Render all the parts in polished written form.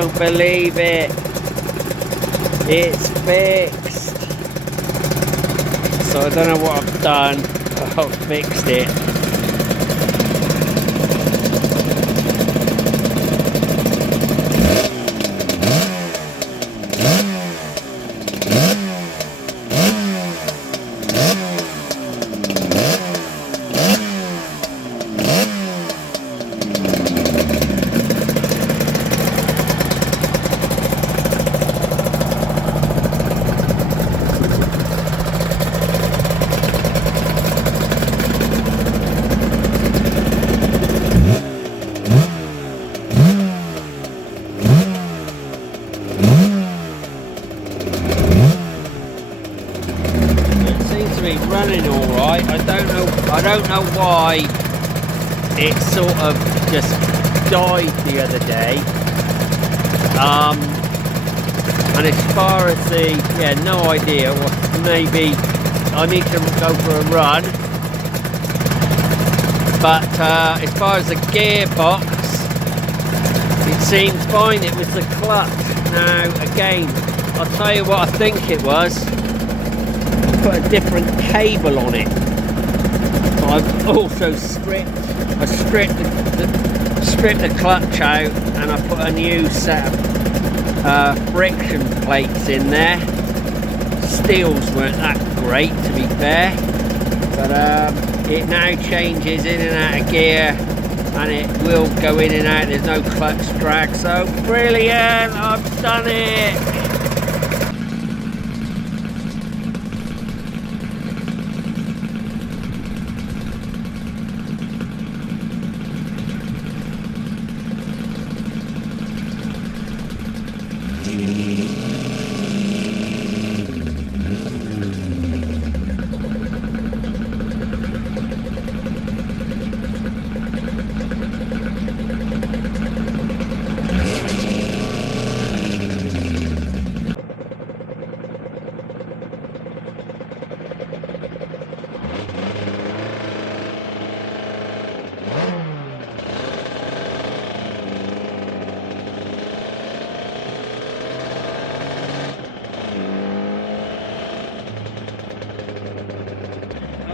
won't believe it. It's fixed. So I don't know what I've done. I've fixed it. Running all right. I don't know why it sort of just died the other day. And as far as the, no idea. Well, maybe I need to go for a run. But as far as the gearbox, it seemed fine. It was the clutch. Now again, I'll tell you what I think it was. Put a different cable on it. I've also stripped the clutch out, and I put a new set of friction plates in there. Steels weren't that great, to be fair, but it now changes in and out of gear, and it will go in and out. There's no clutch drag, so brilliant! I've done it.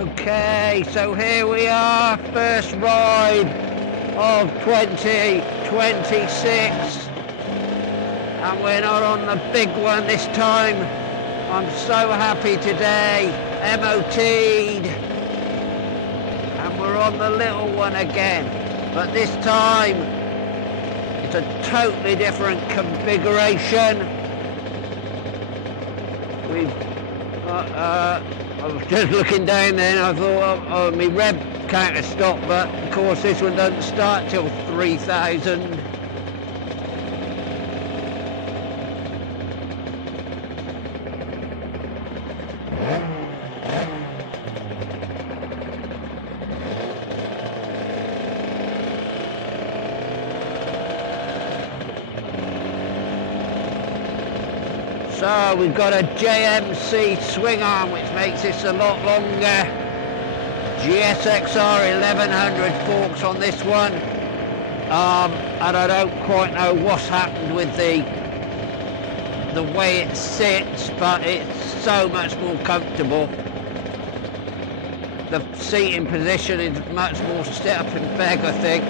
Okay, so here we are, first ride of 2026, and we're not on the big one this time. I'm so happy today, MOT'd, and we're on the little one again, but this time it's a totally different configuration. We've I was just looking down there and I thought, oh, my rev counter stopped, but of course this one doesn't start till 3,000. So we've got a JMC swing arm, which makes this a lot longer. GSXR 1100 forks on this one. And I don't quite know what's happened with the way it sits, but it's so much more comfortable. The seating position is much more sit up and beg, I think.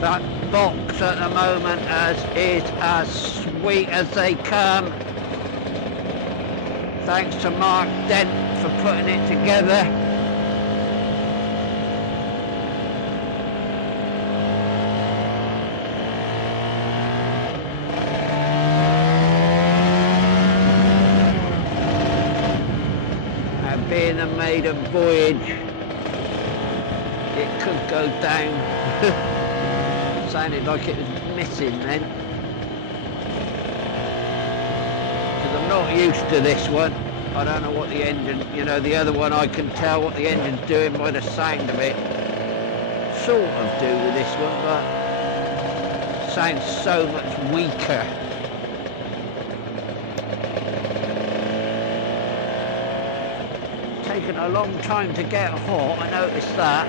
That box at the moment is as sweet as they come. Thanks to Mark Dent for putting it together. Now, being a maiden voyage, it could go down. Sounded like it was missing then, because I'm not used to this one. I don't know what the engine, the other one I can tell what the engine's doing by the sound of it. sort of do with this one, but it sounds so much weaker. It's taken a long time to get hot, I noticed that.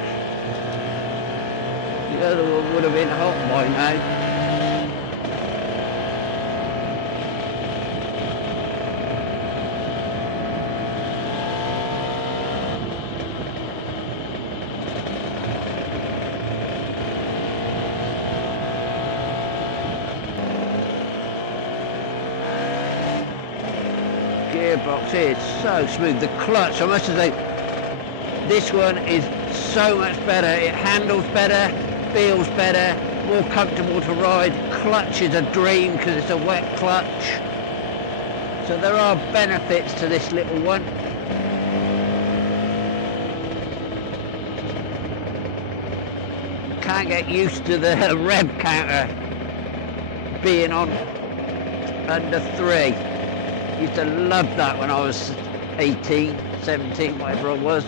The other one would have been hot by now. Gearbox here, it's so smooth. The clutch, I must say, this one is so much better. It handles better, feels better, more comfortable to ride. Clutch is a dream because it's a wet clutch. So there are benefits to this little one. Can't get used to the rev counter being on under 3. Used to love that when I was 18, 17, whatever I was.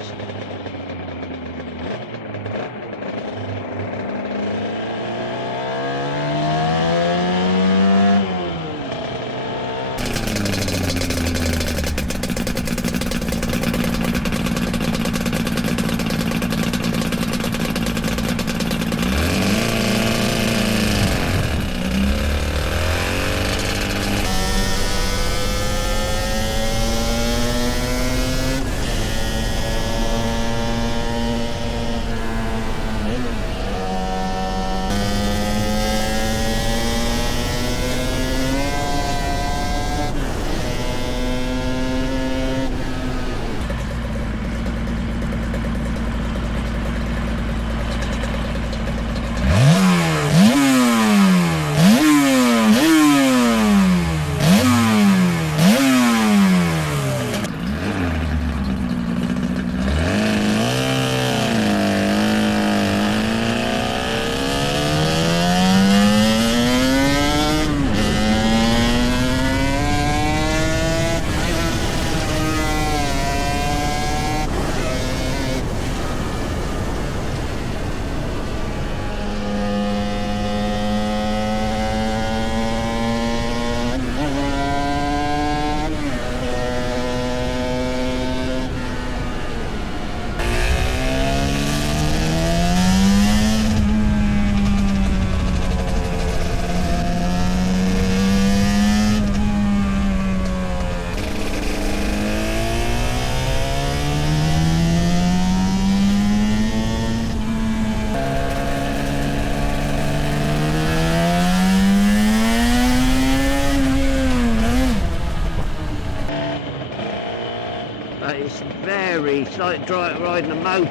It's like riding a moped.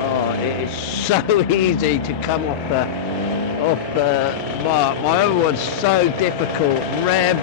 Oh, it is so easy to come off the mark. My other one's so difficult. Rev.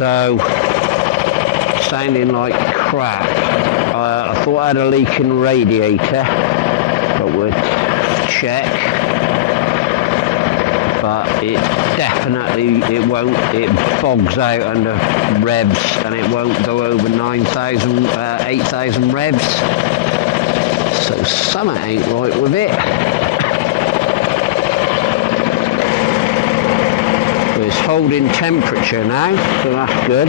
So, sounding like crap. I thought I had a leak in the radiator, but we'll check. But it definitely, it won't, it bogs out under revs, and it won't go over 9,000, 8,000 revs. So something ain't right with it. But it's holding temperature now, so that's good.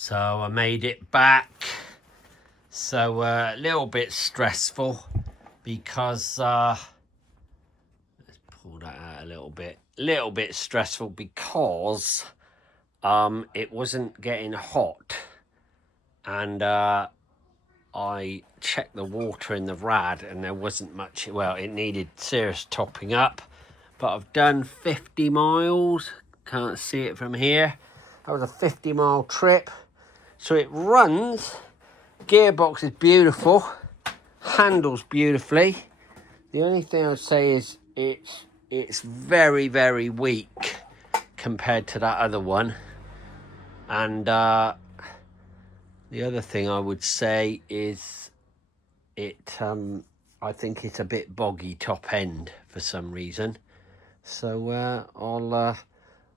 So I made it back. So a little bit stressful because let's pull that out a little bit. Little bit stressful because it wasn't getting hot, and I checked the water in the rad and there wasn't much. Well, it needed serious topping up, but I've done 50 miles. Can't see it from here. That was a 50-mile trip. So it runs, gearbox is beautiful, handles beautifully. The only thing I'd say is it's very, very weak compared to that other one. And the other thing I would say is I think it's a bit boggy top end for some reason. So I'll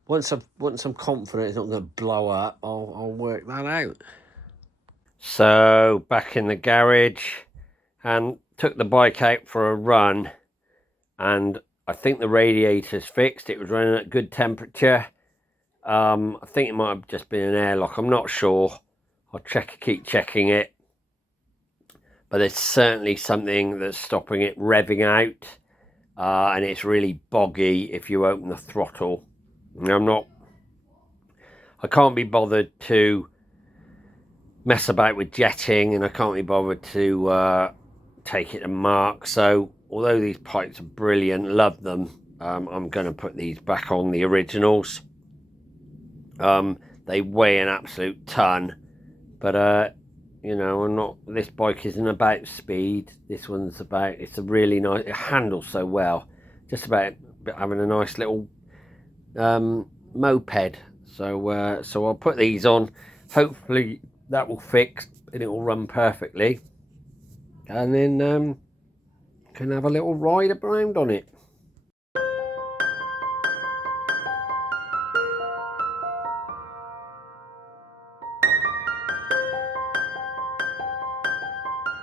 once I'm confident it's not going to blow up, I'll work that out. So back in the garage and took the bike out for a run, and I think the radiator's fixed. It was running at good temperature. I think it might have just been an airlock. I'm not sure. I'll keep checking it. But there's certainly something that's stopping it revving out, and it's really boggy if you open the throttle. I can't be bothered to mess about with jetting, and I can't be bothered to take it to mark. So although these pipes are brilliant, love them, I'm going to put these back on the originals. They weigh an absolute ton, but you know, this bike isn't about speed. This one's about, it's a really nice, it handles so well, just about having a nice little moped. So I'll put these on. Hopefully that will fix and it will run perfectly, and then can have a little ride around on it.